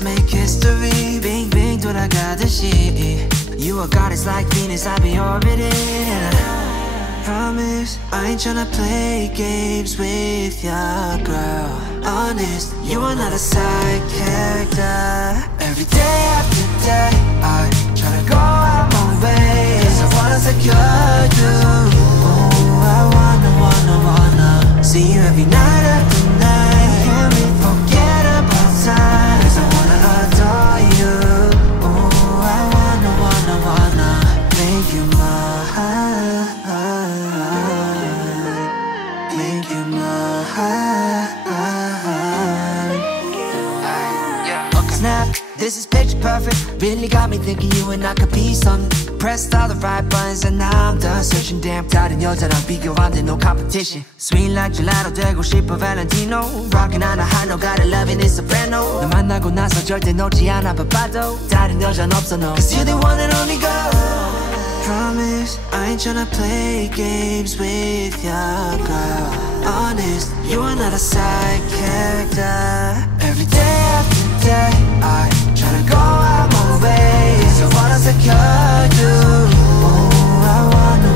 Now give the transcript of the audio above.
Let's make history. Bing bing 돌아가듯이 You are goddess like Venus, I'll be orbiting. And I promise I ain't tryna play games with ya, girl. Honest, you are not a side character. Every day after day I tryna go out my way, 'cause I wanna secure you. Oh, I wanna see you every night after night. Can't we forget about time, 'cause I wanna adore you. Oh, I wanna make you mine, make you mine. Snap, this is picture perfect. Really got me thinking you and I could be something. Pressed all the right buttons and now I'm done searching. Damn 다른 여자랑 비교 안 돼, no competition. Sweet like gelato 되고 싶어 Valentino. Rockin' on a high note, gotta love it, it's soprano. 너 만나고 나서 절대 놓지 않아 바빠도 다른 여자는 없어 no, 'cause you're the one and only girl. Promise I ain't tryna play games with ya, girl. Honest, you are not a side character. Every day after day I tryna go out my way, 'cause I wanna secure you. Oh, I wanna